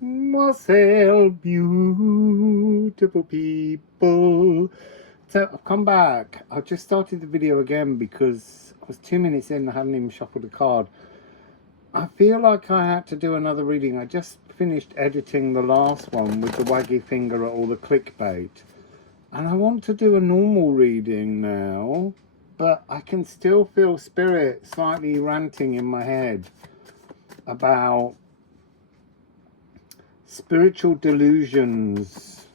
Wassail, beautiful people. So I've come back. I just started the video again because I was 2 minutes in and I hadn't even shuffled a card. I feel like I had to do another reading. I just finished editing the last one with the waggy finger at all the clickbait. And I want to do a normal reading now, but I can still feel spirit slightly ranting in my head about spiritual delusions.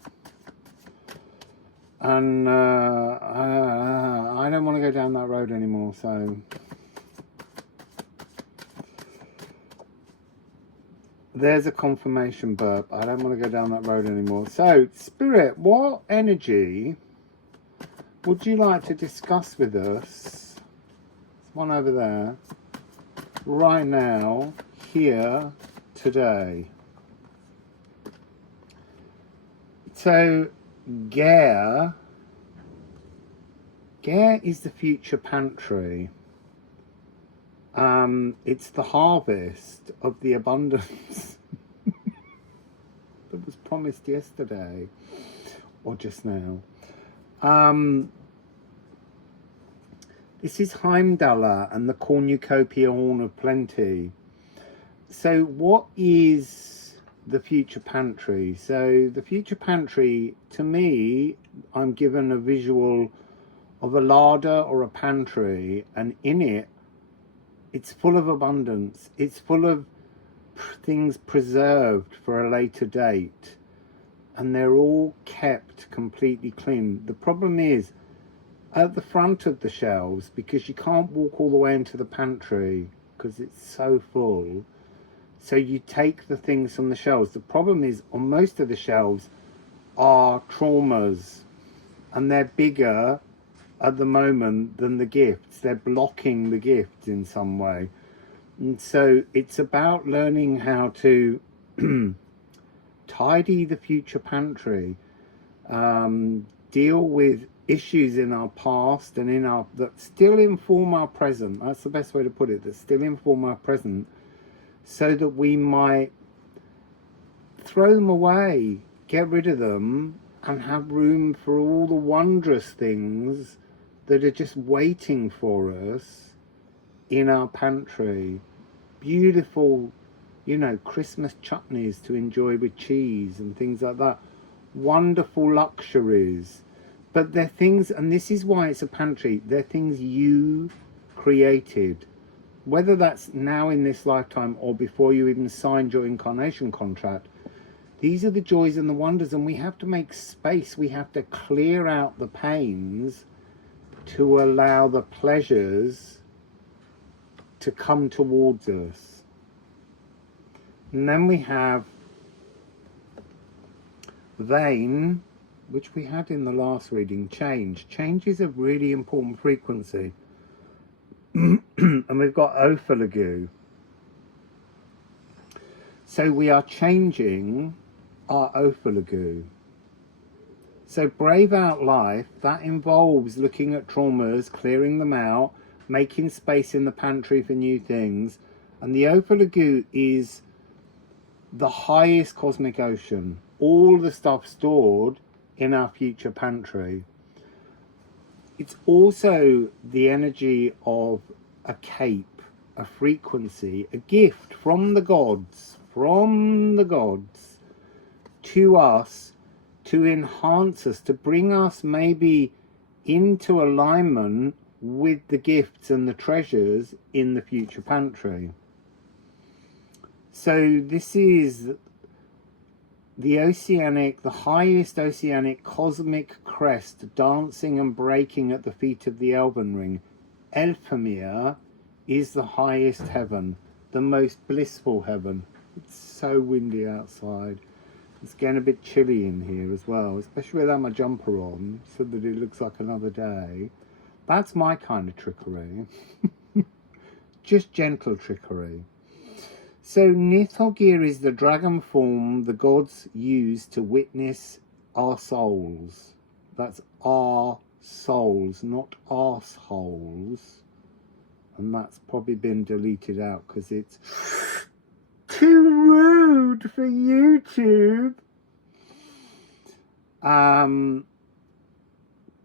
And I don't want to go down that road anymore, so there's a confirmation burp. I don't want to go down that road anymore. So, Spirit, what energy would you like to discuss with us? There's one over there. Right now, here, today. So, Gaia is the future pantry. It's the harvest of the abundance that was promised yesterday or just now. This is Heimdalla and the cornucopia horn of plenty. So what is the future pantry? So the future pantry, to me, I'm given a visual of a larder or a pantry, and in it, it's full of abundance. It's full of things preserved for a later date, and they're all kept completely clean. The problem is at the front of the shelves, because you can't walk all the way into the pantry because it's so full. So you take the things from the shelves. The problem is on most of the shelves are traumas, and they're bigger at the moment than the gifts. They're blocking the gifts in some way. And so it's about learning how to tidy the future pantry, deal with issues in our past and in our that still inform our present. That's the best way to put it, that still inform our present, so that we might throw them away, get rid of them, and have room for all the wondrous things that are just waiting for us in our pantry. Beautiful, you know, Christmas chutneys to enjoy with cheese and things like that. Wonderful luxuries. But they're things, and this is why it's a pantry, they're things you created. Whether that's now in this lifetime or before you even signed your incarnation contract, these are the joys and the wonders, and we have to make space. We have to clear out the pains to allow the pleasures to come towards us. And then we have Vain, which we had in the last reading, change. Change is a really important frequency. And we've got Oferlagu. So we are changing our Oferlagu. So brave out life, that involves looking at traumas, clearing them out, making space in the pantry for new things. And the Oferlagu is the highest cosmic ocean. All the stuff stored in our future pantry. It's also the energy of a cape, a frequency, a gift from the gods to us, to enhance us, to bring us maybe into alignment with the gifts and the treasures in the future pantry. So this is the oceanic, the highest oceanic cosmic crest dancing and breaking at the feet of the Elven Ring. Elfamir is the highest heaven, the most blissful heaven. It's so windy outside. It's getting a bit chilly in here as well, especially without my jumper on, so that it looks like another day. That's my kind of trickery. Just gentle trickery. So Nithogir is the dragon form the gods use to witness our souls. That's our souls, not arseholes. And that's probably been deleted out because it's too rude for YouTube.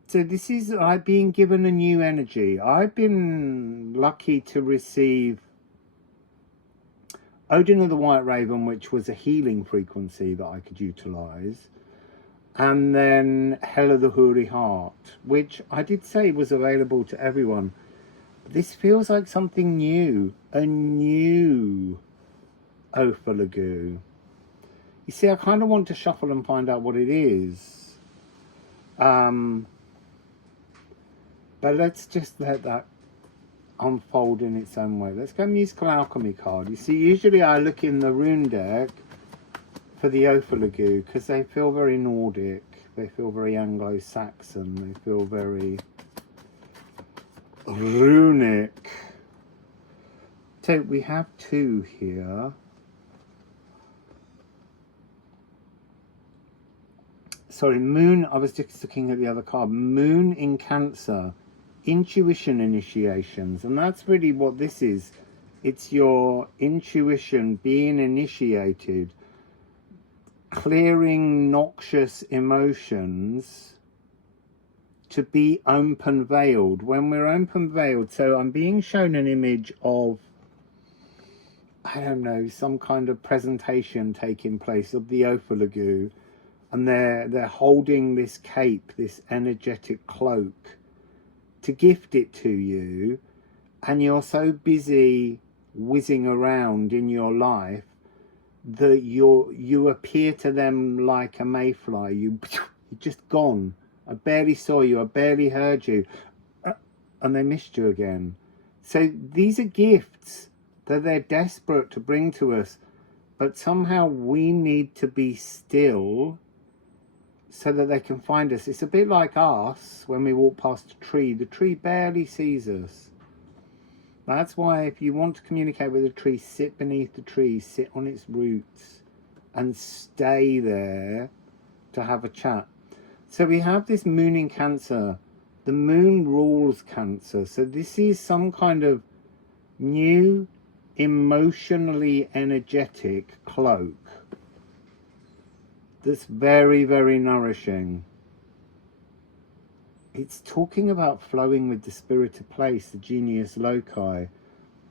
So this is, I've been given a new energy. I've been lucky to receive Ædan of the White Raven, which was a healing frequency that I could utilize. And then Hell of the Hoary Heart, which I did say was available to everyone. This feels like something new, a new Oferlagu. You see, I kind of want to shuffle and find out what it is. But let's just let that unfold in its own way. Let's go musical alchemy card. You see, usually I look in the rune deck for the Oferlagu because they feel very Nordic. They feel very Anglo-Saxon. They feel very runic. So we have two here. Sorry, Moon, I was just looking at the other card. Moon in Cancer, intuition initiations. And that's really what this is. It's your intuition being initiated, clearing noxious emotions to be open veiled. When we're open veiled, so I'm being shown an image of, I don't know, some kind of presentation taking place of the Oferlagu. And they're holding this cape, this energetic cloak, to gift it to you, and you're so busy whizzing around in your life that you appear to them like a mayfly. You're just gone. I barely saw you, I barely heard you, and they missed you again. So these are gifts that they're desperate to bring to us, but somehow we need to be still so that they can find us. It's a bit like us when we walk past a tree. The tree barely sees us. That's why if you want to communicate with a tree, sit beneath the tree, sit on its roots and stay there to have a chat. So we have this moon in Cancer. The moon rules Cancer. So this is some kind of new emotionally energetic cloak that's very, very nourishing. It's talking about flowing with the spirit of place, the genius loci.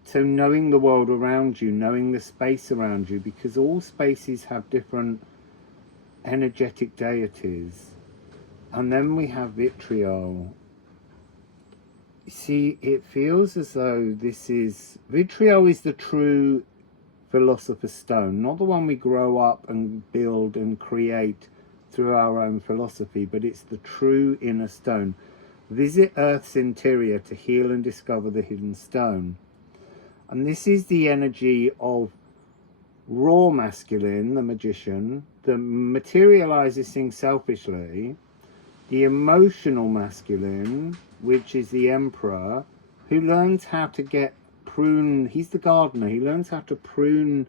So knowing the world around you, knowing the space around you, because all spaces have different energetic deities. And then we have V.I.T.R.I.O.L. You see, it feels as though this is, V.I.T.R.I.O.L is the true Philosopher's Stone, not the one we grow up and build and create through our own philosophy, but it's the true inner stone. Visit Earth's interior to heal and discover the hidden stone. And this is the energy of raw masculine, the magician, that materializes things selfishly, the emotional masculine, which is the emperor, who learns how to prune. He's the gardener. He learns how to prune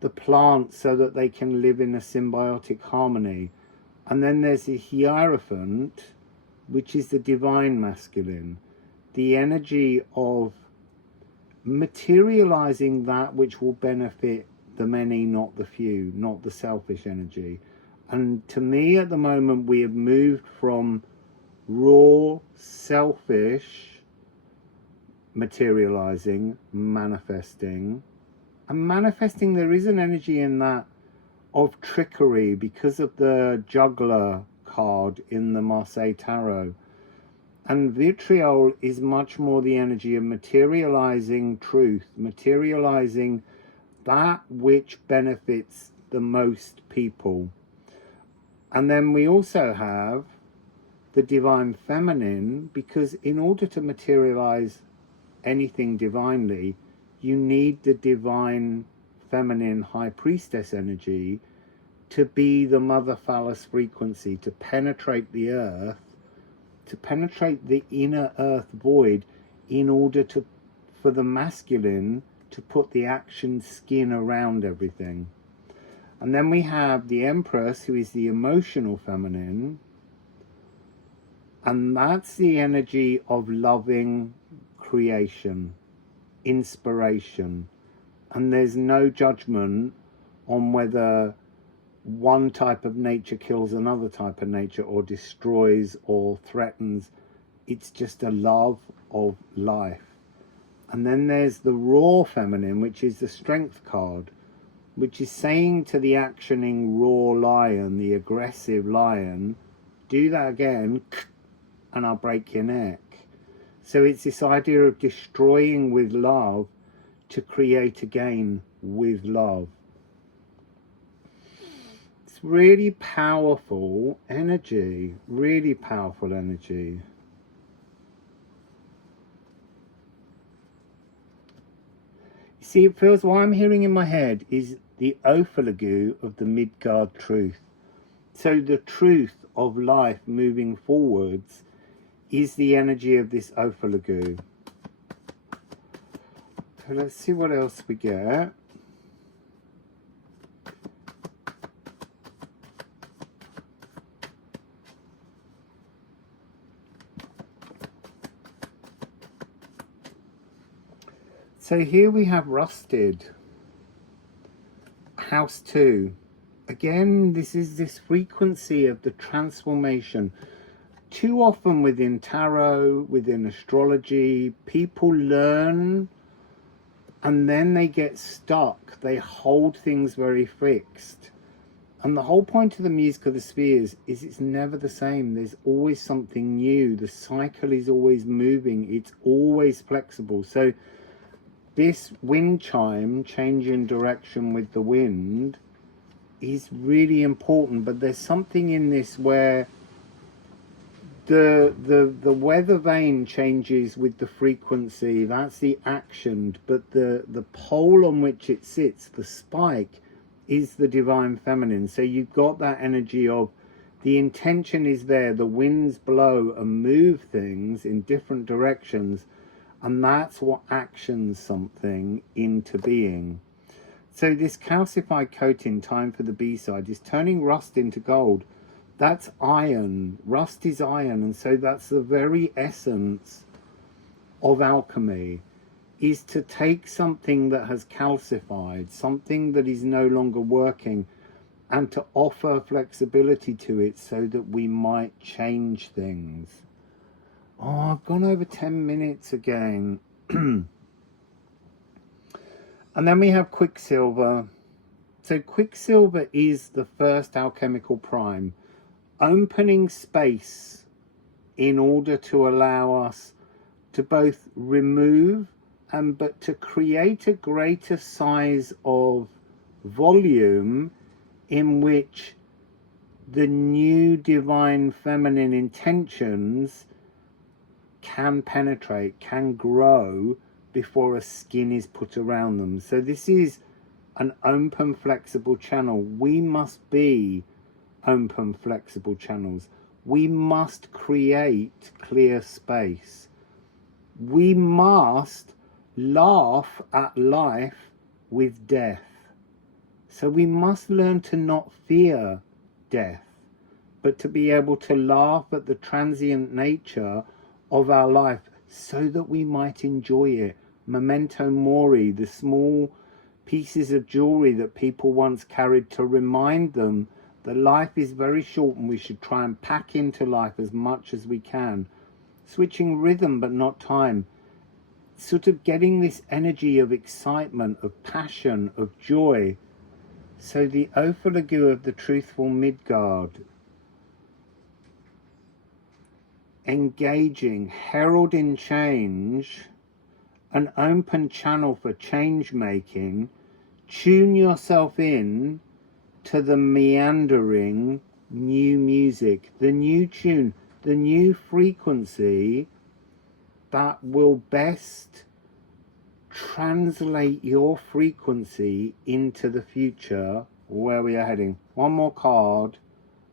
the plants so that they can live in a symbiotic harmony. And then there's the Hierophant, which is the divine masculine, the energy of materializing that which will benefit the many, not the few, not the selfish energy. And to me at the moment, we have moved from raw, selfish materializing, manifesting. And manifesting, there is an energy in that of trickery because of the juggler card in the Marseille Tarot. And V.I.T.R.I.O.L is much more the energy of materializing truth, materializing that which benefits the most people. And then we also have the divine feminine, because in order to materialize anything divinely, you need the divine feminine high priestess energy to be the mother phallus frequency, to penetrate the earth, to penetrate the inner earth void, in order for the masculine to put the action skin around everything. And then we have the Empress, who is the emotional feminine, and that's the energy of loving creation, inspiration, and there's no judgment on whether one type of nature kills another type of nature, or destroys or threatens. It's just a love of life. And then there's the raw feminine, which is the strength card, which is saying to the actioning raw lion, the aggressive lion, do that again and I'll break your neck. So it's this idea of destroying with love to create again with love. It's really powerful energy, really powerful energy. You see, it feels, what I'm hearing in my head is the Oferlagu of the Midgard truth. So the truth of life moving forwards is the energy of this Oferlagu. So let's see what else we get. So here we have rusted. House 2. Again, this is this frequency of the transformation. Too often within tarot, within astrology, people learn and then they get stuck. They hold things very fixed. And the whole point of the music of the spheres is it's never the same. There's always something new. The cycle is always moving. It's always flexible. So this wind chime, changing direction with the wind, is really important. But there's something in this where the weather vane changes with the frequency. That's the action. But the pole on which it sits, the spike, is the divine feminine. So you've got that energy of the intention is there. The winds blow and move things in different directions. And that's what actions something into being. So this calcified coating, time for the B-side, is turning rust into gold. That's iron. Rust is iron. And so that's the very essence of alchemy, is to take something that has calcified, something that is no longer working, and to offer flexibility to it so that we might change things. Oh, I've gone over 10 minutes again. And then we have Quicksilver. So Quicksilver is the first alchemical prime, opening space in order to allow us to both remove but to create a greater size of volume in which the new divine feminine intentions can penetrate, can grow before a skin is put around them. So this is an open, flexible channel. We must be open, flexible channels. We must create clear space. We must laugh at life with death. So we must learn to not fear death, but to be able to laugh at the transient nature of our life so that we might enjoy it. Memento mori, the small pieces of jewelry that people once carried to remind them that life is very short and we should try and pack into life as much as we can. Switching rhythm but not time. Sort of getting this energy of excitement, of passion, of joy. So the Oferlagu of the truthful Midgard, engaging, heralding change, an open channel for change making. Tune yourself in to the meandering new music, the new tune, the new frequency that will best translate your frequency into the future where we are heading. One more card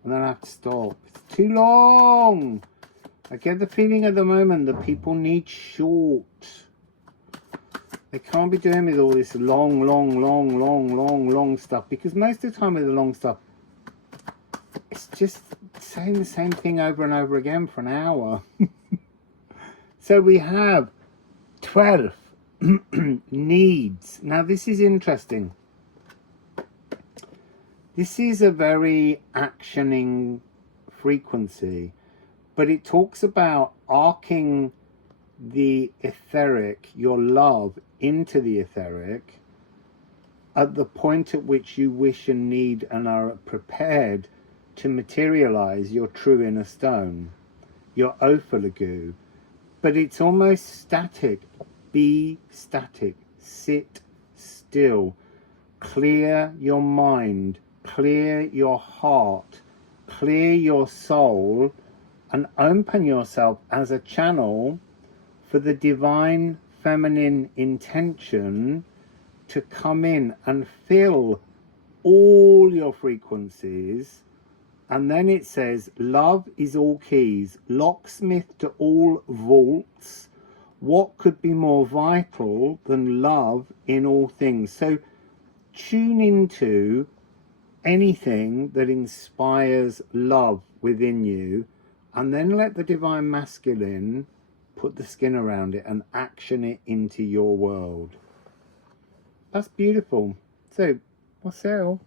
and then I have to stop. It's too long. I get the feeling at the moment that people need short. They can't be doing with all this long stuff, because most of the time with the long stuff, it's just saying the same thing over and over again for an hour. So we have 12. Needs. Now this is interesting. This is a very actioning frequency, but it talks about arcing the etheric, your love, into the etheric at the point at which you wish and need and are prepared to materialize your true inner stone, your Oferlagu. But it's almost static. Be static. Sit still. Clear your mind. Clear your heart. Clear your soul. And open yourself as a channel for the divine feminine intention to come in and fill all your frequencies. And then it says, love is all keys, locksmith to all vaults. What could be more vital than love in all things? So tune into anything that inspires love within you, and then let the divine masculine put the skin around it and action it into your world. That's beautiful. So, Wassail.